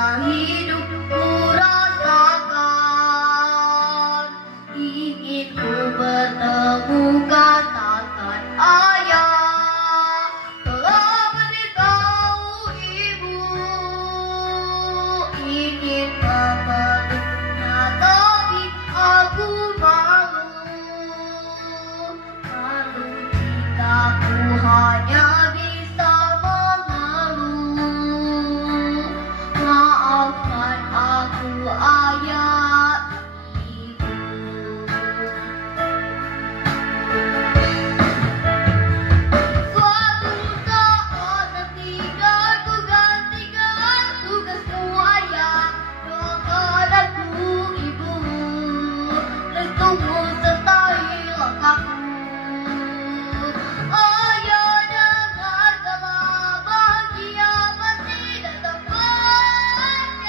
hidupku rasakan, ingin ku bertemu katakan ayah, telah beritahu ibu, ingin memeluknya tapi aku malu jika ku hanya bisa mengeluh. Maafkan aku ayah ibu. Suatu saat nanti ku gantikan tugasmu ayah, doakan aku ibu, restumu sertai langkahku. Ayah dengarkanlah, bahagia pasti datang,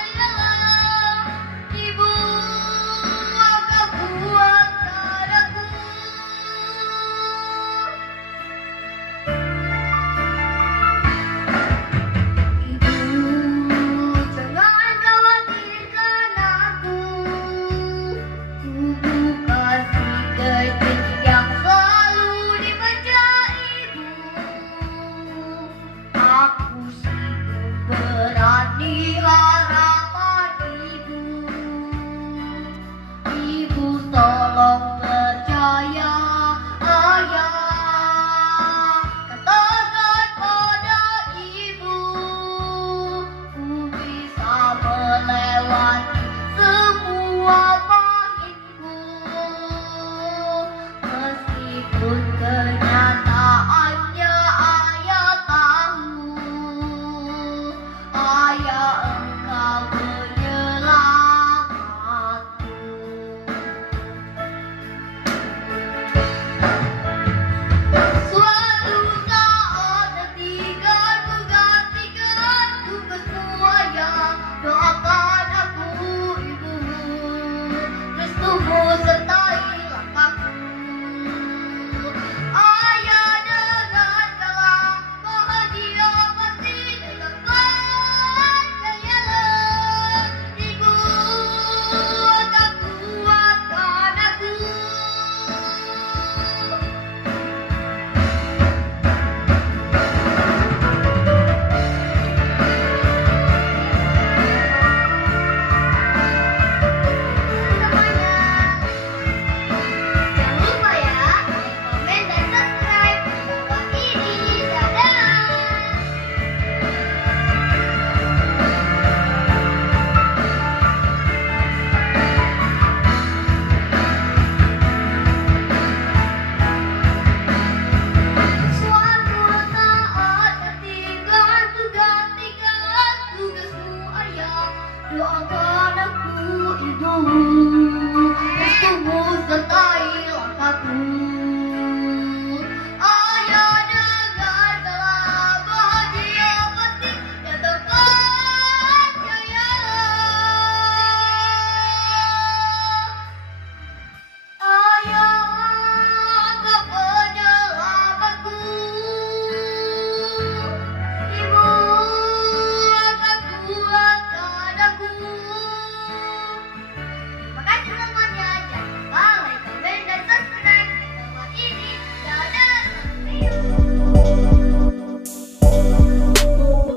percayalah, ibu akan kuatkan aku. Ibu, jangan khawatirkan aku, ku bukan si kecil yang selalu dimanja ibu. Aku si pemberani harapan ibu. Ibu tolong percaya ayah, katakan pada ibu, ku bisa melewati semua pahitku, meskipun kenyataannya ayah tahu, ayah engkau penyelamatku. Suatu saat nanti ku gantikan tugasmu ayah, doakan aku ibu, restumu sertai langkahku. Ayah dengarkanlah, bahagia pasti datang, percayalah, ibu akan kuatkan aku. Semuanya, jangan lupa ya, like, komen, dan subscribe di bawah ini. Dadah. Suatu saat nanti ku gantikan tugasmu ayah, doakan